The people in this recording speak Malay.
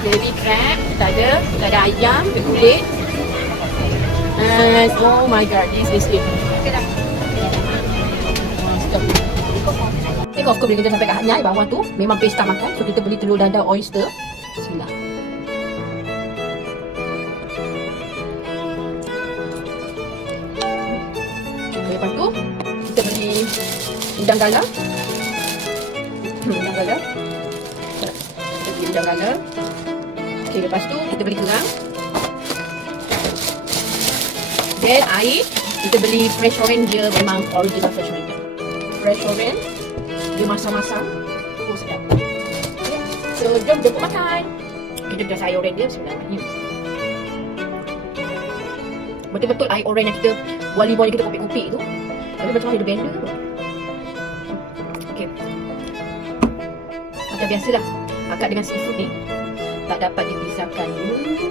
baby crab, kita ada, kita ada ayam, ada kulit. And oh my god, this is it. Sedap. Take off bila kita sampai kat Hanyai bawah tu memang pesta makan. So kita beli telur dadah oyster. Bismillah. Okay, lepas tu kita beli udang galah. Hmm, udang galah. Kita beli udang galah. Okay, lepas tu kita beli kerang. Then air, kita beli fresh orange dia memang original fresh orange. Fresh orange, dia masam-masam. Oh, sedap. So, jom jemput makan. Kita dah sayur orange dia, bismillahirrahmanirrahim. Betul-betul air orange yang kita wali-wali kita kopik-kopik tu. Tapi macam ada blender tu. Okay. Macam biasalah, akak dengan seafood ni tak dapat dipisahkan. Hmm.